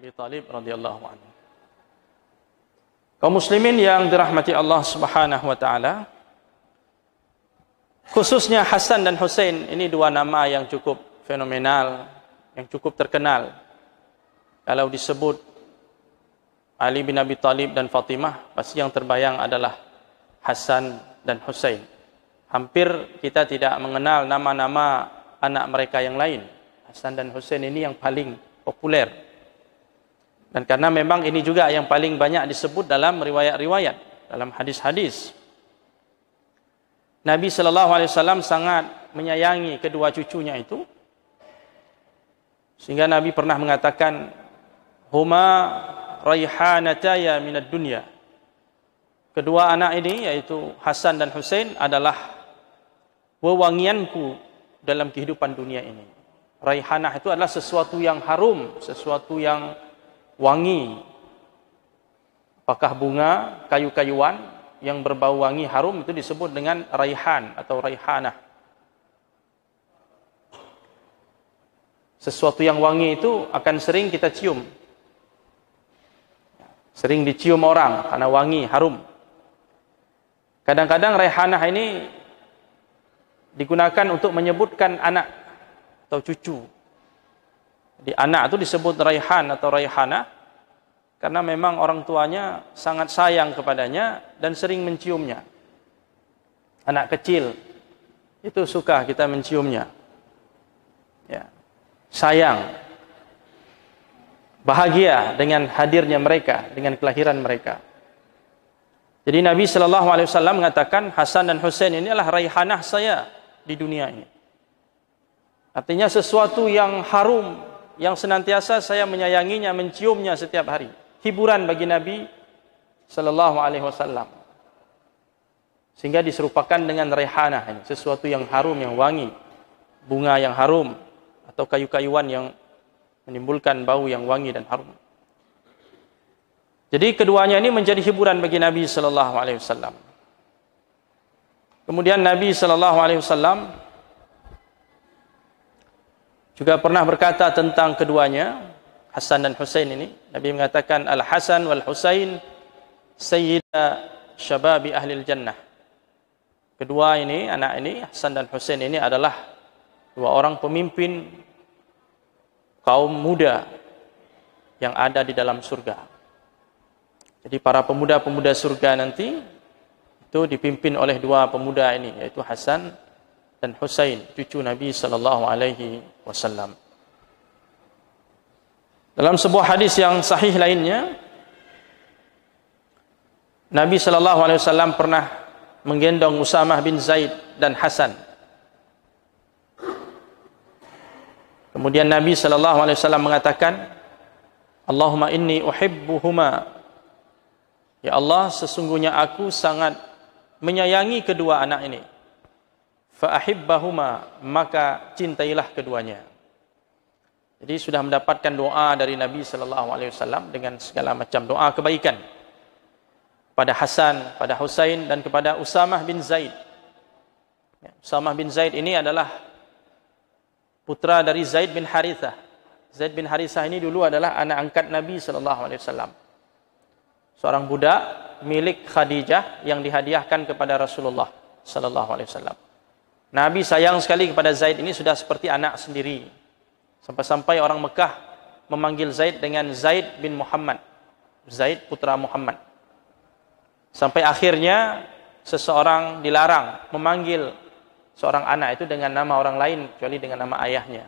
Abi Thalib radhiyallahu anhu. Kaum muslimin yang dirahmati Allah Subhanahu wa taala, khususnya Hasan dan Husain ini dua nama yang cukup fenomenal, yang cukup terkenal. Kalau disebut Ali bin Abi Thalib dan Fatimah, pasti yang terbayang adalah Hasan dan Husain. Hampir kita tidak mengenal nama-nama anak mereka yang lain. Hasan dan Husain ini yang paling populer. Dan karena memang ini juga yang paling banyak disebut dalam riwayat-riwayat, dalam hadis-hadis. Nabi SAW sangat menyayangi kedua cucunya itu, sehingga Nabi pernah mengatakan, huma raihanataya minad dunya. Kedua anak ini, yaitu Hasan dan Husain, adalah wewangianku dalam kehidupan dunia ini. Raihanah itu adalah sesuatu yang harum, sesuatu yang wangi. Apakah bunga, kayu-kayuan yang berbau wangi harum itu disebut dengan raihan atau raihanah. Sesuatu yang wangi itu akan sering kita cium. Sering dicium orang karena wangi, harum. Kadang-kadang raihanah ini digunakan untuk menyebutkan anak atau cucu. Di anak itu disebut raihan atau raihana karena memang orang tuanya sangat sayang kepadanya dan sering menciumnya. Anak kecil itu suka kita menciumnya. Ya. Sayang. Bahagia dengan hadirnya mereka, dengan kelahiran mereka. Jadi Nabi SAW mengatakan Hasan dan Husain ini adalah raihanah saya di dunia ini. Artinya sesuatu yang harum, yang senantiasa saya menyayanginya, menciumnya setiap hari. Hiburan bagi Nabi SAW. Sehingga diserupakan dengan raihanah ini, sesuatu yang harum, yang wangi, bunga yang harum atau kayu-kayuan yang menimbulkan bau yang wangi dan harum. Jadi keduanya ini menjadi hiburan bagi Nabi SAW. Kemudian Nabi SAW juga pernah berkata tentang keduanya, Hasan dan Husain ini. Nabi mengatakan, Al-Hasan wal-Husain sayyida syababi ahlil jannah. Kedua ini, anak ini, Hasan dan Husain ini adalah dua orang pemimpin kaum muda yang ada di dalam surga. Jadi para pemuda-pemuda surga nanti itu dipimpin oleh dua pemuda ini, yaitu Hasan dan Husain, cucu Nabi SAW. Dalam sebuah hadis yang sahih lainnya, Nabi SAW pernah menggendong Usamah bin Zaid dan Hasan. Kemudian Nabi SAW mengatakan, Allahumma inni uhibbuhuma. Ya Allah, sesungguhnya aku sangat menyayangi kedua anak ini. Fa'ahibbahuma, maka cintailah keduanya. Jadi sudah mendapatkan doa dari Nabi SAW dengan segala macam doa kebaikan pada Hasan, pada Husain dan kepada Usamah bin Zaid. Usamah bin Zaid ini adalah putra dari Zaid bin Harithah. Zaid bin Harithah ini dulu adalah anak angkat Nabi SAW. Seorang budak milik Khadijah yang dihadiahkan kepada Rasulullah SAW. Nabi sayang sekali kepada Zaid ini, sudah seperti anak sendiri. Sampai-sampai orang Mekah memanggil Zaid dengan Zaid bin Muhammad. Zaid putra Muhammad. Sampai akhirnya seseorang dilarang memanggil seorang anak itu dengan nama orang lain kecuali dengan nama ayahnya.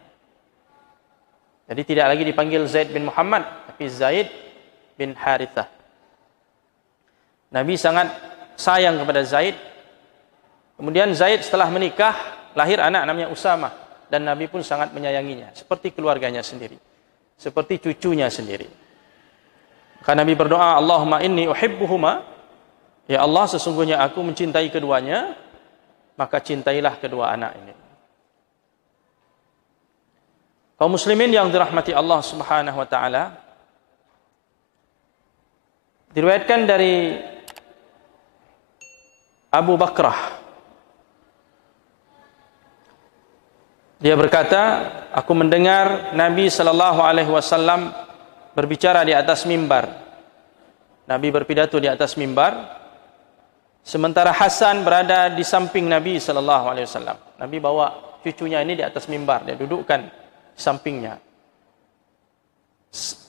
Jadi tidak lagi dipanggil Zaid bin Muhammad, tapi Zaid bin Harithah. Nabi sangat sayang kepada Zaid. Kemudian Zaid setelah menikah, lahir anak namanya Usamah. Dan Nabi pun sangat menyayanginya, seperti keluarganya sendiri, seperti cucunya sendiri. Maka Nabi berdoa, Allahumma inni uhibbuhuma. Ya Allah, sesungguhnya aku mencintai keduanya, maka cintailah kedua anak ini. Kaum muslimin yang dirahmati Allah Subhanahu wa taala, diriwayatkan dari Abu Bakrah, dia berkata, aku mendengar Nabi SAW berbicara di atas mimbar. Nabi berpidato di atas mimbar, sementara Hasan berada di samping Nabi sallallahu alaihi wasallam. Nabi bawa cucunya ini di atas mimbar, dia dudukkan di sampingnya.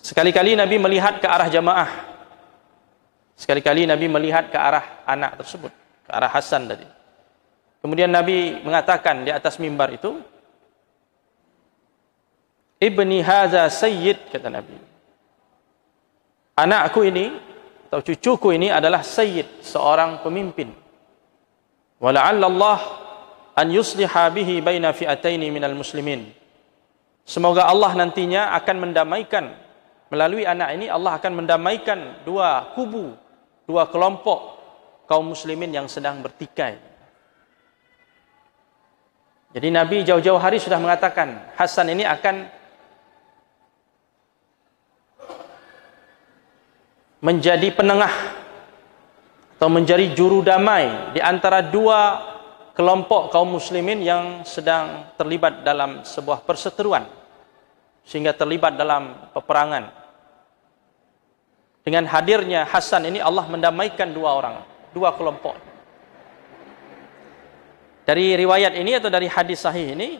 Sekali-kali Nabi melihat ke arah jamaah. Sekali-kali Nabi melihat ke arah anak tersebut, ke arah Hasan tadi. Kemudian Nabi mengatakan di atas mimbar itu, "Ibni hadza sayyid," kata Nabi. Anakku ini atau cucuku ini adalah sayyid, seorang pemimpin. Wa la'alla Allah an yusliha bihi baina fi'ataini minal muslimin. Semoga Allah nantinya akan mendamaikan, melalui anak ini Allah akan mendamaikan dua kubu, dua kelompok kaum muslimin yang sedang bertikai. Jadi Nabi jauh-jauh hari sudah mengatakan Hasan ini akan menjadi penengah atau menjadi juru damai di antara dua kelompok kaum muslimin yang sedang terlibat dalam sebuah perseteruan sehingga terlibat dalam peperangan. Dengan hadirnya Hasan ini Allah mendamaikan dua orang, dua kelompok. Dari riwayat ini atau dari hadis sahih ini,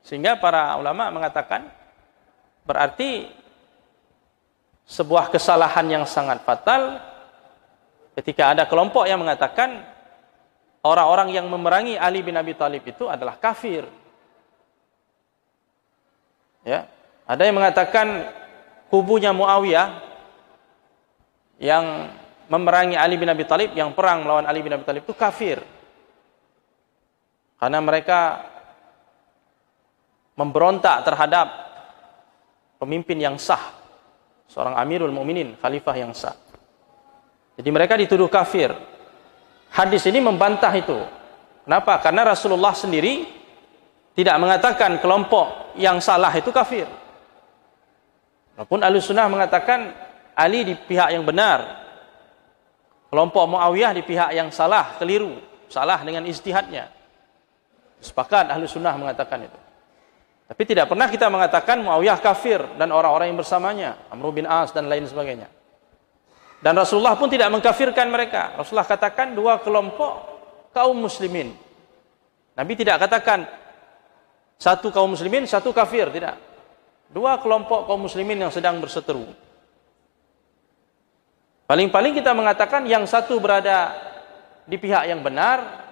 sehingga para ulama mengatakan berarti sebuah kesalahan yang sangat fatal ketika ada kelompok yang mengatakan orang-orang yang memerangi Ali bin Abi Thalib itu adalah kafir. Ya, ada yang mengatakan kubunya Muawiyah yang memerangi Ali bin Abi Thalib, yang perang melawan Ali bin Abi Thalib itu kafir. Karena mereka memberontak terhadap pemimpin yang sah, seorang Amirul Mukminin, khalifah yang sah. Jadi mereka dituduh kafir. Hadis ini membantah itu. Kenapa? Karena Rasulullah sendiri tidak mengatakan kelompok yang salah itu kafir. Walaupun Ahlussunnah mengatakan Ali di pihak yang benar, kelompok Muawiyah di pihak yang salah, keliru, salah dengan ijtihadnya. Sepakat Ahlussunnah mengatakan itu. Tapi tidak pernah kita mengatakan Muawiyah kafir dan orang-orang yang bersamanya, Amr bin As dan lain sebagainya. Dan Rasulullah pun tidak mengkafirkan mereka. Rasulullah katakan dua kelompok kaum muslimin. Nabi tidak katakan satu kaum muslimin, satu kafir, tidak. Dua kelompok kaum muslimin yang sedang berseteru. Paling-paling kita mengatakan yang satu berada di pihak yang benar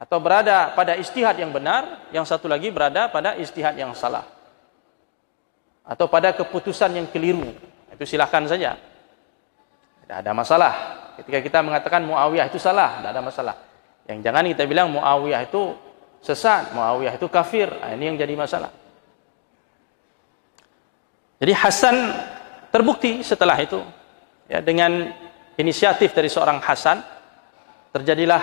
atau berada pada ijtihad yang benar, yang satu lagi berada pada ijtihad yang salah. Atau pada keputusan yang keliru. Itu silakan saja. Tidak ada masalah. Ketika kita mengatakan Muawiyah itu salah, tidak ada masalah. Yang jangan kita bilang Muawiyah itu sesat, Muawiyah itu kafir. Nah, ini yang jadi masalah. Jadi Hasan terbukti setelah itu, ya, dengan inisiatif dari seorang Hasan, terjadilah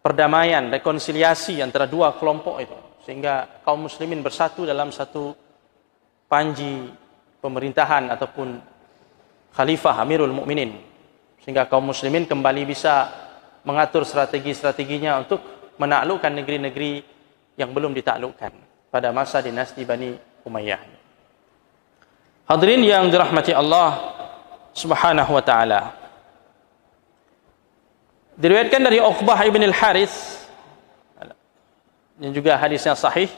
perdamaian, rekonsiliasi antara dua kelompok itu, sehingga kaum muslimin bersatu dalam satu panji pemerintahan ataupun khalifah Amirul Mukminin, sehingga kaum muslimin kembali bisa mengatur strategi-strateginya untuk menaklukkan negeri-negeri yang belum ditaklukkan pada masa dinasti Bani Umayyah. Hadirin yang dirahmati Allah Subhanahu wa taala. Diriwayatkan dari Uqbah ibn al-Harith, yang juga hadisnya sahih.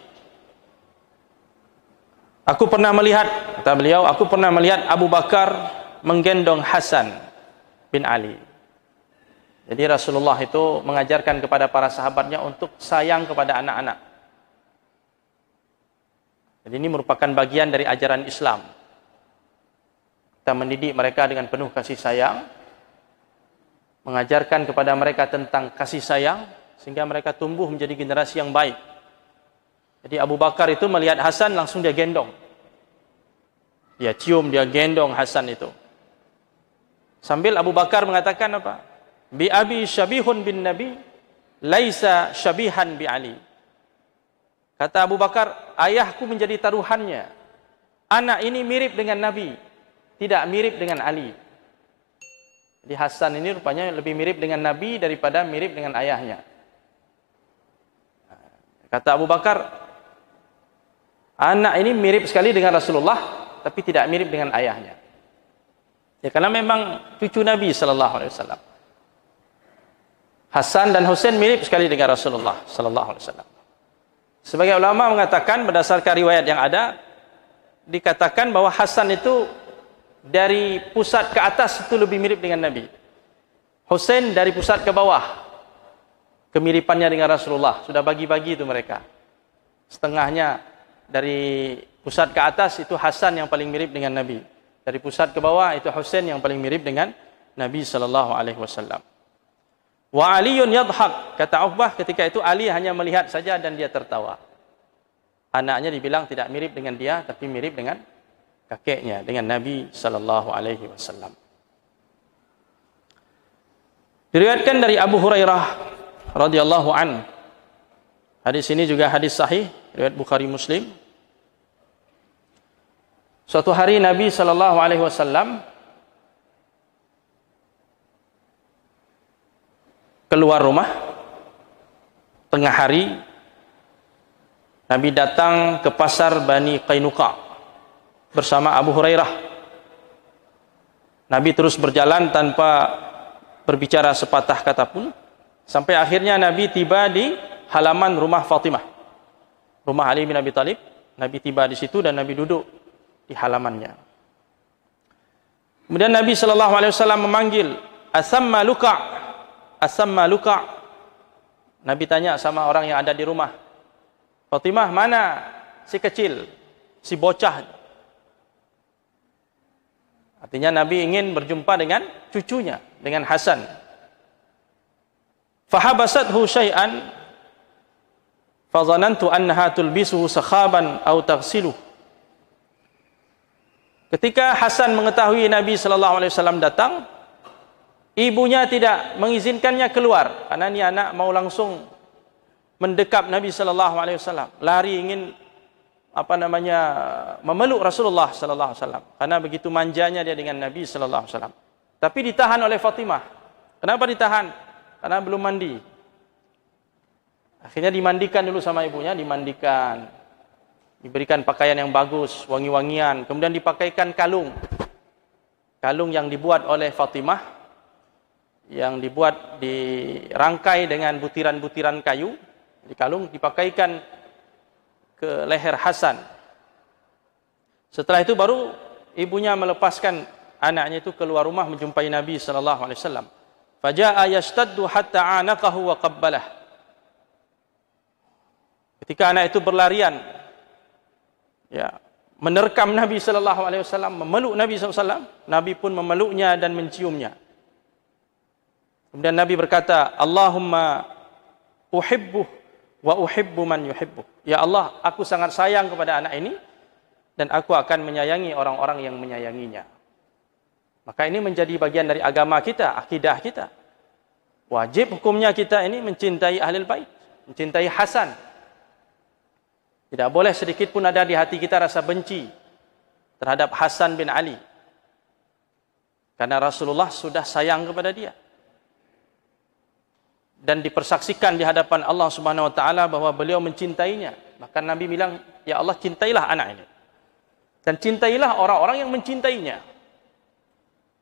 Aku pernah melihat, kata beliau, aku pernah melihat Abu Bakar menggendong Hasan bin Ali. Jadi Rasulullah itu mengajarkan kepada para sahabatnya untuk sayang kepada anak-anak. Jadi ini merupakan bagian dari ajaran Islam. Kita mendidik mereka dengan penuh kasih sayang, mengajarkan kepada mereka tentang kasih sayang, sehingga mereka tumbuh menjadi generasi yang baik. Jadi Abu Bakar itu melihat Hasan, langsung dia gendong. Dia cium, dia gendong Hasan itu. Sambil Abu Bakar mengatakan apa? Bi abi syabihun bin Nabi, laisa syabihan bi Ali. Kata Abu Bakar, ayahku menjadi taruhannya. Anak ini mirip dengan Nabi, tidak mirip dengan Ali. Jadi Hasan ini rupanya lebih mirip dengan Nabi daripada mirip dengan ayahnya. Kata Abu Bakar, anak ini mirip sekali dengan Rasulullah, tapi tidak mirip dengan ayahnya. Ya, karena memang cucu Nabi sallallahu alaihi wasallam. Hasan dan Husain mirip sekali dengan Rasulullah sallallahu alaihi wasallam. Sebagai ulama mengatakan berdasarkan riwayat yang ada, dikatakan bahwa Hasan itu dari pusat ke atas itu lebih mirip dengan Nabi. Husain dari pusat ke bawah. Kemiripannya dengan Rasulullah sudah bagi-bagi itu mereka. Setengahnya dari pusat ke atas itu Hasan yang paling mirip dengan Nabi. Dari pusat ke bawah itu Husain yang paling mirip dengan Nabi sallallahu alaihi wasallam. Wa Aliyun yadhak, kata Uqbah ketika itu Ali hanya melihat saja dan dia tertawa. Anaknya dibilang tidak mirip dengan dia tapi mirip dengan kakeknya, dengan Nabi sallallahu alaihi wasallam. Diriwayatkan dari Abu Hurairah radhiyallahu an. Hadis ini juga hadis sahih riwayat Bukhari Muslim. Suatu hari Nabi sallallahu alaihi wasallam keluar rumah tengah hari. Nabi datang ke pasar Bani Qainuqa bersama Abu Hurairah. Nabi terus berjalan tanpa berbicara sepatah kata pun sampai akhirnya Nabi tiba di halaman rumah Fatimah, rumah Ali bin Abi Thalib. Nabi tiba di situ dan Nabi duduk di halamannya. Kemudian Nabi sallallahu alaihi wasallam memanggil, "Asamma luka'." Asamma luka'. Nabi tanya sama orang yang ada di rumah, "Fatimah, mana si kecil, si bocah?" Artinya Nabi ingin berjumpa dengan cucunya, dengan Hasan. Fahabasathu syai'an fadhanantu annaha tulbisuhu sakhaban aw taghsiluh. Ketika Hasan mengetahui Nabi sallallahu alaihi wasallam datang, ibunya tidak mengizinkannya keluar karena ini anak mau langsung mendekap Nabi sallallahu alaihi wasallam, lari ingin memeluk Rasulullah sallallahu alaihi wasallam karena begitu manjanya dia dengan Nabi sallallahu alaihi wasallam. Tapi ditahan oleh Fatimah. Kenapa ditahan? Karena belum mandi. Akhirnya dimandikan dulu sama ibunya, dimandikan. Diberikan pakaian yang bagus, wangi-wangian, kemudian dipakaikan kalung. Kalung yang dibuat oleh Fatimah, yang dibuat dirangkai dengan butiran-butiran kayu, di kalung dipakaikan ke leher Hasan. Setelah itu baru ibunya melepaskan anaknya itu keluar rumah menjumpai Nabi sallallahu alaihi wasallam. Faja'a yashtaddu hatta 'anaqahu wa qabbalah. Ketika anak itu berlarian, ya, menerkam Nabi sallallahu alaihi wasallam, memeluk Nabi sallallahu alaihi wasallam, Nabi pun memeluknya dan menciumnya. Kemudian Nabi berkata, "Allahumma uhibbuh wa uhibbu man yuhibbuh." Ya Allah, aku sangat sayang kepada anak ini dan aku akan menyayangi orang-orang yang menyayanginya. Maka ini menjadi bagian dari agama kita, akidah kita. Wajib hukumnya kita ini mencintai Ahlul Bait, mencintai Hasan. Tidak boleh sedikit pun ada di hati kita rasa benci terhadap Hasan bin Ali. Karena Rasulullah sudah sayang kepada dia. Dan dipersaksikan di hadapan Allah Subhanahu wa taala bahwa beliau mencintainya. Bahkan Nabi bilang, "Ya Allah, cintailah anak ini. Dan cintailah orang-orang yang mencintainya."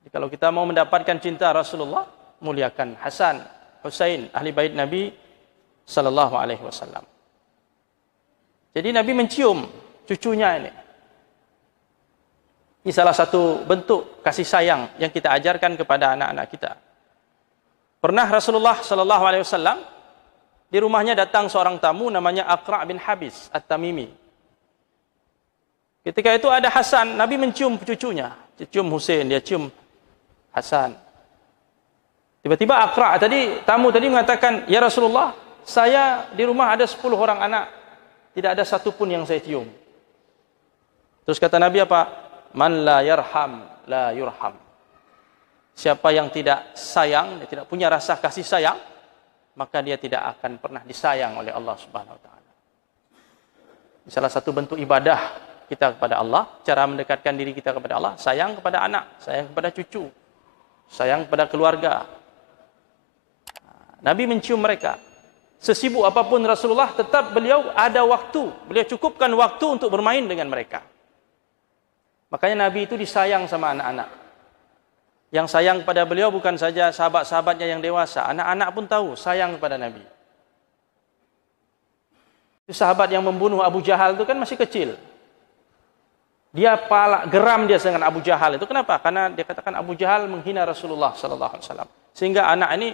Jadi kalau kita mau mendapatkan cinta Rasulullah, muliakan Hasan, Husain, ahli bait Nabi sallallahu alaihi wasallam. Jadi Nabi mencium cucunya ini. Ini salah satu bentuk kasih sayang yang kita ajarkan kepada anak-anak kita. Pernah Rasulullah sallallahu alaihi wasallam di rumahnya datang seorang tamu namanya Aqra' bin Habis At-Tamimi. Ketika itu ada Hasan, Nabi mencium cucunya, dia cium Husain, dia cium Hasan. Tiba-tiba Aqra' tamu tadi mengatakan, "Ya Rasulullah, saya di rumah ada 10 orang anak, tidak ada satu pun yang saya cium." Terus kata Nabi apa? "Man la yarham la yurham." Siapa yang tidak sayang, dia tidak punya rasa kasih sayang, maka dia tidak akan pernah disayang oleh Allah Subhanahu wa taala. Salah satu bentuk ibadah kita kepada Allah, cara mendekatkan diri kita kepada Allah, sayang kepada anak, sayang kepada cucu, sayang kepada keluarga. Nabi mencium mereka. Sesibuk apapun Rasulullah, tetap beliau ada waktu, beliau cukupkan waktu untuk bermain dengan mereka. Makanya Nabi itu disayang sama anak-anak. Yang sayang kepada beliau bukan saja sahabat-sahabatnya yang dewasa, anak-anak pun tahu sayang kepada Nabi. Itu sahabat yang membunuh Abu Jahal itu kan masih kecil. Dia geram dia dengan Abu Jahal itu. Kenapa? Karena dia katakan Abu Jahal menghina Rasulullah sallallahu alaihi wasallam. Sehingga anak ini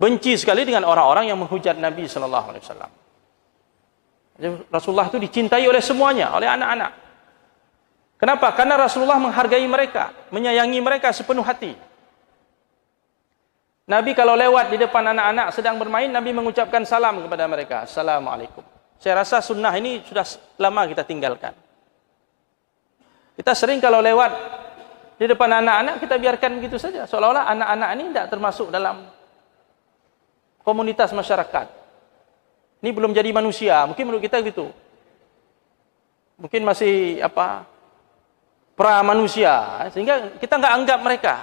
benci sekali dengan orang-orang yang menghujat Nabi sallallahu alaihi wasallam. Rasulullah itu dicintai oleh semuanya, oleh anak-anak. Kenapa? Karena Rasulullah menghargai mereka, menyayangi mereka sepenuh hati. Nabi kalau lewat di depan anak-anak sedang bermain, Nabi mengucapkan salam kepada mereka. Assalamualaikum. Saya rasa sunnah ini sudah lama kita tinggalkan. Kita sering kalau lewat di depan anak-anak, kita biarkan begitu saja. Seolah-olah anak-anak ini tidak termasuk dalam komunitas masyarakat. Ini belum jadi manusia. Mungkin menurut kita gitu. Mungkin masih pra-manusia. Sehingga kita nggak anggap mereka.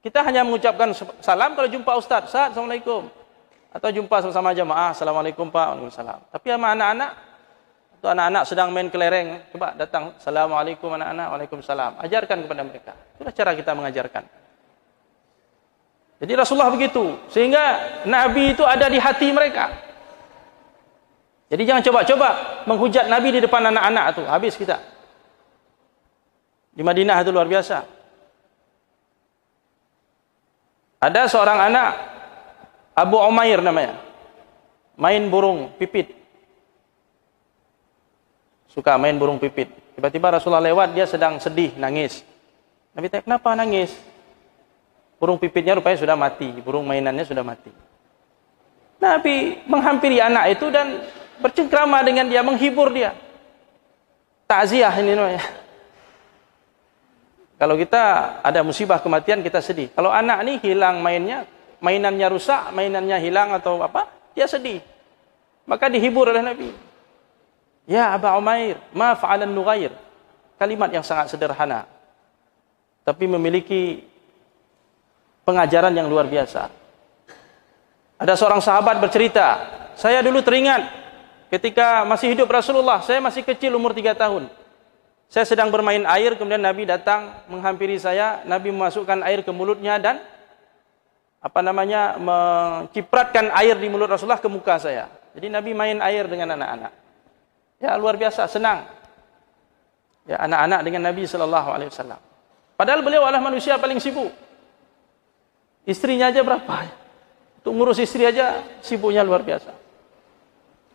Kita hanya mengucapkan salam kalau jumpa Ustaz. Ustaz, Assalamualaikum. Atau jumpa sama jamaah. Assalamualaikum Pak. Waalaikumsalam. Tapi sama anak-anak, atau anak-anak sedang main kelereng, coba datang. Assalamualaikum anak-anak. Waalaikumsalam. Ajarkan kepada mereka. Itulah cara kita mengajarkan. Jadi Rasulullah begitu. Sehingga Nabi itu ada di hati mereka. Jadi jangan coba-coba menghujat Nabi di depan anak-anak itu. Habis kita. Di Madinah itu luar biasa. Ada seorang anak, Abu Umair namanya. Main burung pipit. Suka main burung pipit. Tiba-tiba Rasulullah lewat, dia sedang sedih, nangis. Nabi tanya, kenapa nangis? Burung pipitnya rupanya sudah mati. Burung mainannya sudah mati. Nabi menghampiri anak itu dan bercengkrama dengan dia, menghibur dia. Takziah ini namanya. Kalau kita ada musibah kematian, kita sedih. Kalau anak ini hilang mainannya rusak, mainannya hilang atau apa, dia sedih. Maka dihibur oleh Nabi. Ya Aba Umair, ma fa'alan nughair. Kalimat yang sangat sederhana. Tapi memiliki pengajaran yang luar biasa. Ada seorang sahabat bercerita, saya dulu teringat ketika masih hidup Rasulullah, saya masih kecil umur 3 tahun. Saya sedang bermain air, kemudian Nabi datang menghampiri saya. Nabi memasukkan air ke mulutnya dan mencipratkan air di mulut Rasulullah ke muka saya. Jadi Nabi main air dengan anak-anak. Ya luar biasa, senang. Ya anak-anak dengan Nabi sallallahu alaihi wasallam. Padahal beliau adalah manusia paling sibuk. Istrinya aja berapa? Untuk ngurus istri aja sibuknya luar biasa.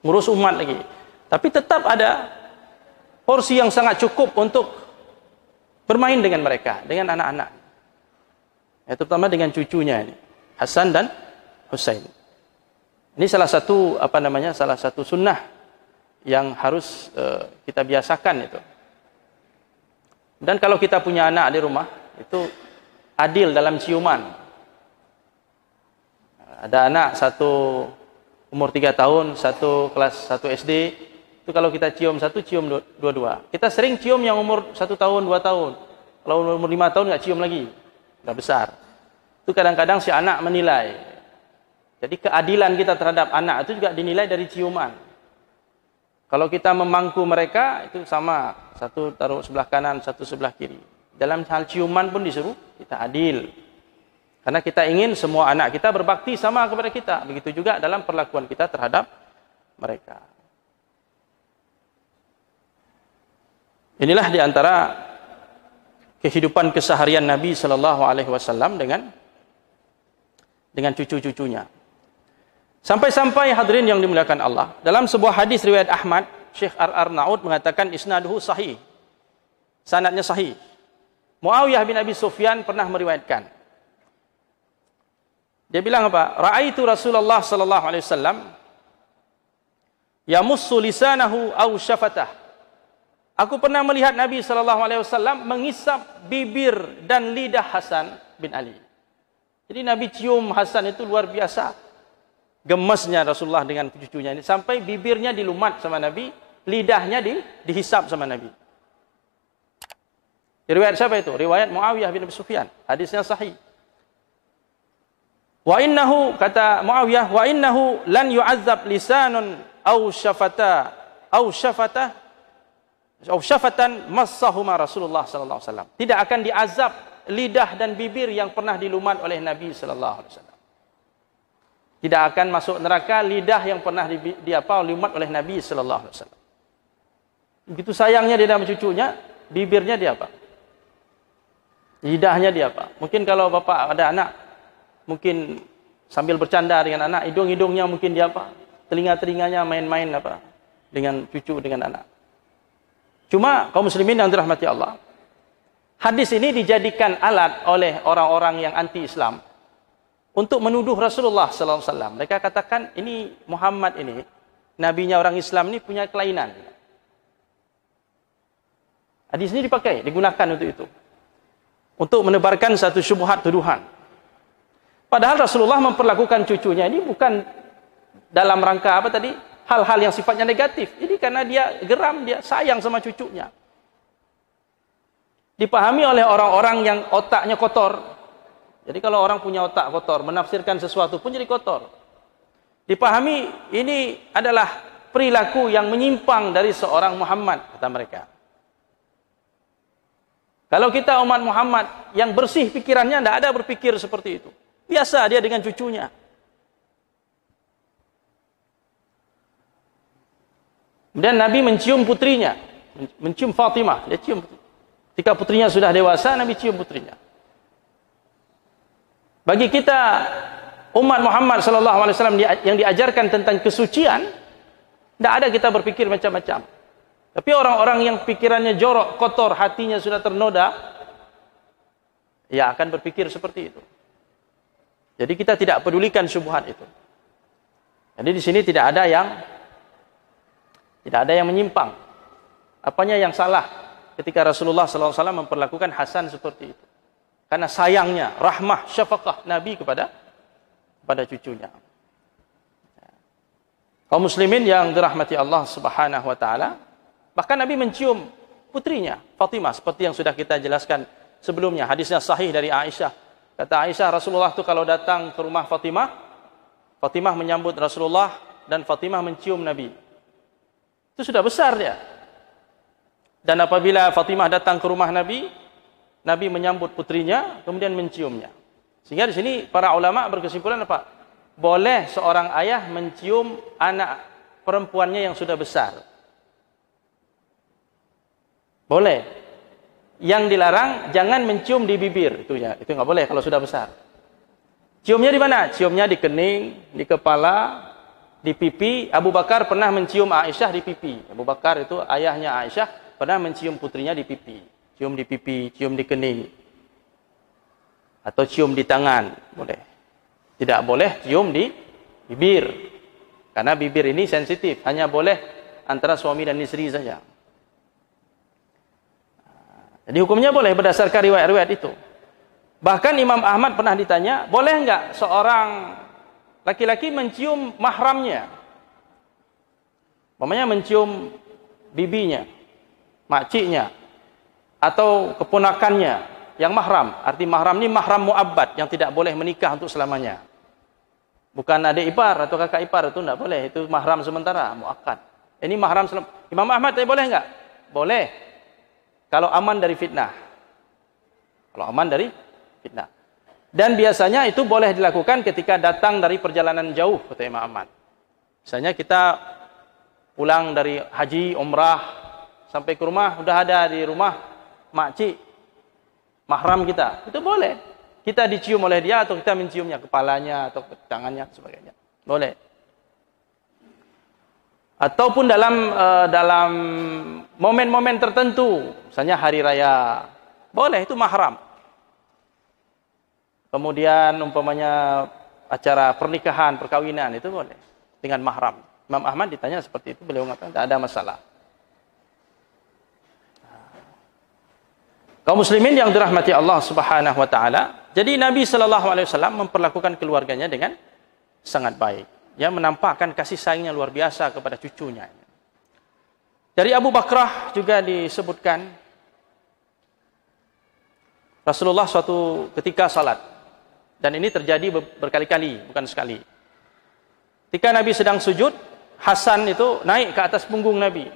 Ngurus umat lagi. Tapi tetap ada porsi yang sangat cukup untuk bermain dengan mereka, dengan anak-anak. Ya, terutama dengan cucunya ini, Hasan dan Husain. Ini salah satu salah satu sunnah yang harus kita biasakan itu. Dan kalau kita punya anak di rumah, itu adil dalam ciuman. Ada anak satu umur 3 tahun, satu kelas 1 SD, itu kalau kita cium satu, cium dua-dua. Kita sering cium yang umur 1 tahun, 2 tahun. Kalau umur 5 tahun nggak cium lagi, udah besar. Itu kadang-kadang si anak menilai. Jadi keadilan kita terhadap anak itu juga dinilai dari ciuman. Kalau kita memangku mereka, itu sama. Satu taruh sebelah kanan, satu sebelah kiri. Dalam hal ciuman pun disuruh kita adil. Karena kita ingin semua anak kita berbakti sama kepada kita. Begitu juga dalam perlakuan kita terhadap mereka. Inilah diantara kehidupan keseharian Nabi Sallallahu Alaihi Wasallam dengan cucu-cucunya. Sampai-sampai hadirin yang dimuliakan Allah, dalam sebuah hadis riwayat Ahmad, Syekh Ar-Arnaud mengatakan isnaduhu sahih. Sanadnya sahih. Muawiyah bin Abi Sufyan pernah meriwayatkan. Dia bilang apa? Ra'aitu Rasulullah sallallahu alaihi wasallam yamussu lisanahu aw syafatah. Aku pernah melihat Nabi sallallahu alaihi wasallam mengisap bibir dan lidah Hasan bin Ali. Jadi Nabi cium Hasan itu luar biasa. Gemesnya Rasulullah dengan cucunya ini sampai bibirnya dilumat sama Nabi, lidahnya dihisap sama Nabi. Riwayat siapa itu? Riwayat Muawiyah bin Abi Sufyan. Hadisnya sahih. Wa innahu, kata Muawiyah, wa innahu lan yu'azzab lisanun aw syafata Au syafatan massahuma Rasulullah sallallahu alaihi wasallam. Tidak akan diazab lidah dan bibir yang pernah dilumat oleh Nabi sallallahu alaihi wasallam. Tidak akan masuk neraka lidah yang pernah dilumat oleh Nabi sallallahu alaihi wasallam. Begitu sayangnya dia sama cucunya, bibirnya dia apa? Lidahnya dia apa? Mungkin kalau bapak ada anak, mungkin sambil bercanda dengan anak, hidung-hidungnya mungkin dia apa? Telinga-telinganya main-main apa? Dengan cucu, dengan anak. Cuma kaum muslimin yang dirahmati Allah, hadis ini dijadikan alat oleh orang-orang yang anti-Islam untuk menuduh Rasulullah sallallahu alaihi wasallam. Mereka katakan ini Muhammad ini, nabinya orang Islam ini punya kelainan. Hadis ini dipakai, digunakan untuk itu. Untuk menebarkan satu syubhat tuduhan. Padahal Rasulullah memperlakukan cucunya ini bukan dalam rangka apa tadi? Hal-hal yang sifatnya negatif. Jadi karena dia geram, dia sayang sama cucunya. Dipahami oleh orang-orang yang otaknya kotor. Jadi kalau orang punya otak kotor, menafsirkan sesuatu pun jadi kotor. Dipahami ini adalah perilaku yang menyimpang dari seorang Muhammad, kata mereka. Kalau kita umat Muhammad yang bersih pikirannya, tidak ada berpikir seperti itu. Biasa dia dengan cucunya. Dan Nabi mencium putrinya, mencium Fatimah. Dia cium. Ketika putrinya sudah dewasa, Nabi cium putrinya. Bagi kita umat Muhammad sallallahu alaihi wasallam yang diajarkan tentang kesucian, tidak ada kita berpikir macam-macam. Tapi orang-orang yang pikirannya jorok, kotor, hatinya sudah ternoda, ya akan berpikir seperti itu. Jadi kita tidak pedulikan syubhat itu. Jadi di sini tidak ada yang menyimpang. Apanya yang salah ketika Rasulullah SAW memperlakukan Hasan seperti itu? Karena sayangnya, rahmah, syafaqah Nabi kepada cucunya. Kaum muslimin yang dirahmati Allah Subhanahu wa taala, bahkan Nabi mencium putrinya Fatimah seperti yang sudah kita jelaskan sebelumnya. Hadisnya sahih dari Aisyah. Kata Aisyah, Rasulullah itu kalau datang ke rumah Fatimah, Fatimah menyambut Rasulullah dan Fatimah mencium Nabi. Itu sudah besar dia. Dan apabila Fatimah datang ke rumah Nabi, Nabi menyambut putrinya, kemudian menciumnya. Sehingga di sini para ulama berkesimpulan apa? Boleh seorang ayah mencium anak perempuannya yang sudah besar. Boleh. Yang dilarang jangan mencium di bibir, itu nggak boleh kalau sudah besar. Ciumnya di mana? Ciumnya di kening, di kepala, di pipi. Abu Bakar pernah mencium Aisyah di pipi. Abu Bakar itu ayahnya Aisyah pernah mencium putrinya di pipi. Cium di pipi, cium di kening. Atau cium di tangan, boleh. Tidak boleh cium di bibir. Karena bibir ini sensitif, hanya boleh antara suami dan istri saja. Jadi hukumnya boleh berdasarkan riwayat-riwayat itu. Bahkan Imam Ahmad pernah ditanya, boleh enggak seorang laki-laki mencium mahramnya? Umpamanya mencium bibinya, makciknya, atau keponakannya yang mahram. Arti mahram ini mahram mu'abbad, yang tidak boleh menikah untuk selamanya. Bukan adik ipar atau kakak ipar, itu tidak boleh. Itu mahram sementara, mu'akkad. Ini mahram selamanya. Imam Ahmad tanya boleh enggak? Boleh. Kalau aman dari fitnah. Kalau aman dari fitnah. Dan biasanya itu boleh dilakukan ketika datang dari perjalanan jauh, kata Imam Ahmad. Misalnya kita pulang dari haji, umrah, sampai ke rumah, udah ada di rumah makcik, mahram kita. Itu boleh. Kita dicium oleh dia atau kita menciumnya, kepalanya atau tangannya, sebagainya. Boleh. Ataupun dalam momen-momen tertentu, misalnya hari raya, boleh, itu mahram. Kemudian umpamanya acara pernikahan, perkawinan, itu boleh dengan mahram. Imam Ahmad ditanya seperti itu, beliau mengatakan tidak ada masalah. Kaum muslimin yang dirahmati Allah Subhanahu wa taala, jadi Nabi sallallahu alaihi wasallam memperlakukan keluarganya dengan sangat baik. Ya, menampakkan kasih sayangnya luar biasa kepada cucunya. Dari Abu Bakrah juga disebutkan Rasulullah suatu ketika salat, dan ini terjadi berkali-kali, bukan sekali. Ketika Nabi sedang sujud, Hasan itu naik ke atas punggung Nabi.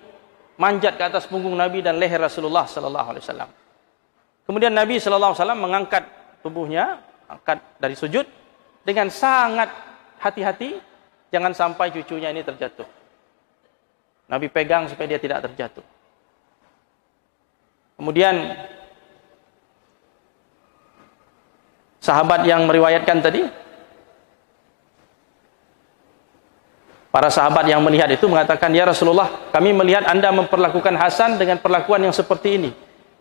manjat ke atas punggung Nabi dan leher Rasulullah sallallahu alaihi wasallam. Kemudian Nabi sallallahu alaihi wasallam mengangkat tubuhnya, angkat dari sujud dengan sangat hati-hati jangan sampai cucunya ini terjatuh. Nabi pegang supaya dia tidak terjatuh. Kemudian sahabat yang meriwayatkan tadi, para sahabat yang melihat itu mengatakan, "Ya Rasulullah, kami melihat Anda memperlakukan Hasan dengan perlakuan yang seperti ini.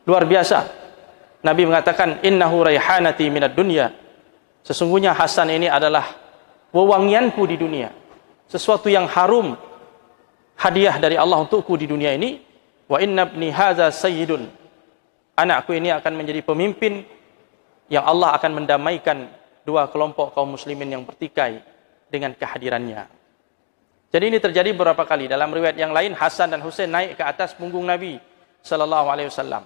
Luar biasa." Nabi mengatakan, "Innahu raihanati minad dunya." Sesungguhnya Hasan ini adalah wewangianku di dunia. Sesuatu yang harum, hadiah dari Allah untukku di dunia ini. Wa inna ibni hadza sayyidun. Anakku ini akan menjadi pemimpin yang Allah akan mendamaikan dua kelompok kaum muslimin yang bertikai dengan kehadirannya. Jadi ini terjadi beberapa kali. Dalam riwayat yang lain, Hasan dan Husain naik ke atas punggung Nabi sallallahu alaihi wasallam.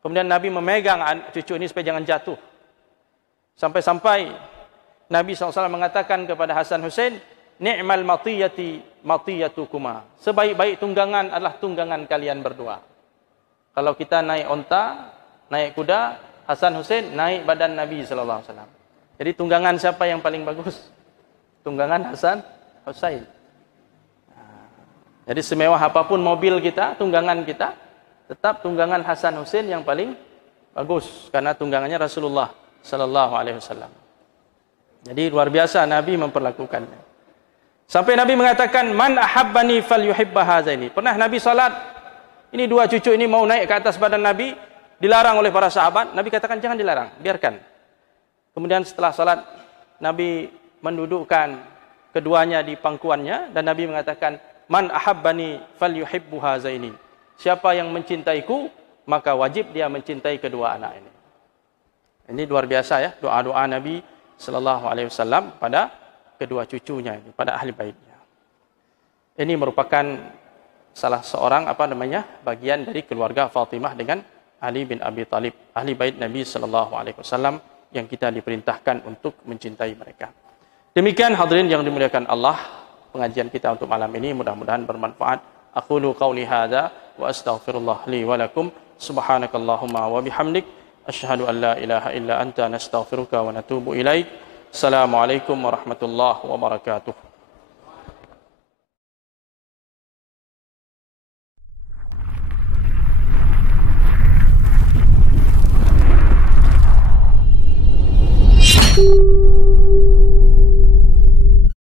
Kemudian Nabi memegang cucu ini supaya jangan jatuh. Sampai-sampai Nabi SAW mengatakan kepada Hasan Husain, "Ni'mal matiyati matiyatukuma." Sebaik-baik tunggangan adalah tunggangan kalian berdua. Kalau kita naik onta, naik kuda, Hasan Husain naik badan Nabi sallallahu alaihi wasallam. Jadi tunggangan siapa yang paling bagus? Tunggangan Hasan Husain. Jadi semewah apapun mobil kita, tunggangan kita, tetap tunggangan Hasan Husain yang paling bagus karena tunggangannya Rasulullah sallallahu alaihi wasallam. Jadi luar biasa Nabi memperlakukannya. Sampai Nabi mengatakan, "Man ahabbani falyuhibba hazaini." Pernah Nabi salat, ini dua cucu ini mau naik ke atas badan Nabi, dilarang oleh para sahabat. Nabi katakan, "Jangan dilarang, biarkan." Kemudian setelah salat, Nabi mendudukkan keduanya di pangkuannya dan Nabi mengatakan, "Man ahabbani falyuhibbu hazaini." Siapa yang mencintaiku, maka wajib dia mencintai kedua anak ini. Ini luar biasa ya, doa-doa Nabi sallallahu alaihi wasallam pada kedua cucunya ini, pada ahli baitnya. Ini merupakan salah seorang bagian dari keluarga Fatimah dengan Ali bin Abi Thalib, ahli bait Nabi sallallahu alaihi wasallam yang kita diperintahkan untuk mencintai mereka. Demikian hadirin yang dimuliakan Allah, pengajian kita untuk malam ini mudah-mudahan bermanfaat. Aqulu qauli hadza wa astaghfirullah li wa lakum. Subhanakallahumma wa bihamdik asyhadu an la ilaha illa anta nastaghfiruka wa natubu ilaik. Assalamualaikum warahmatullahi wabarakatuh.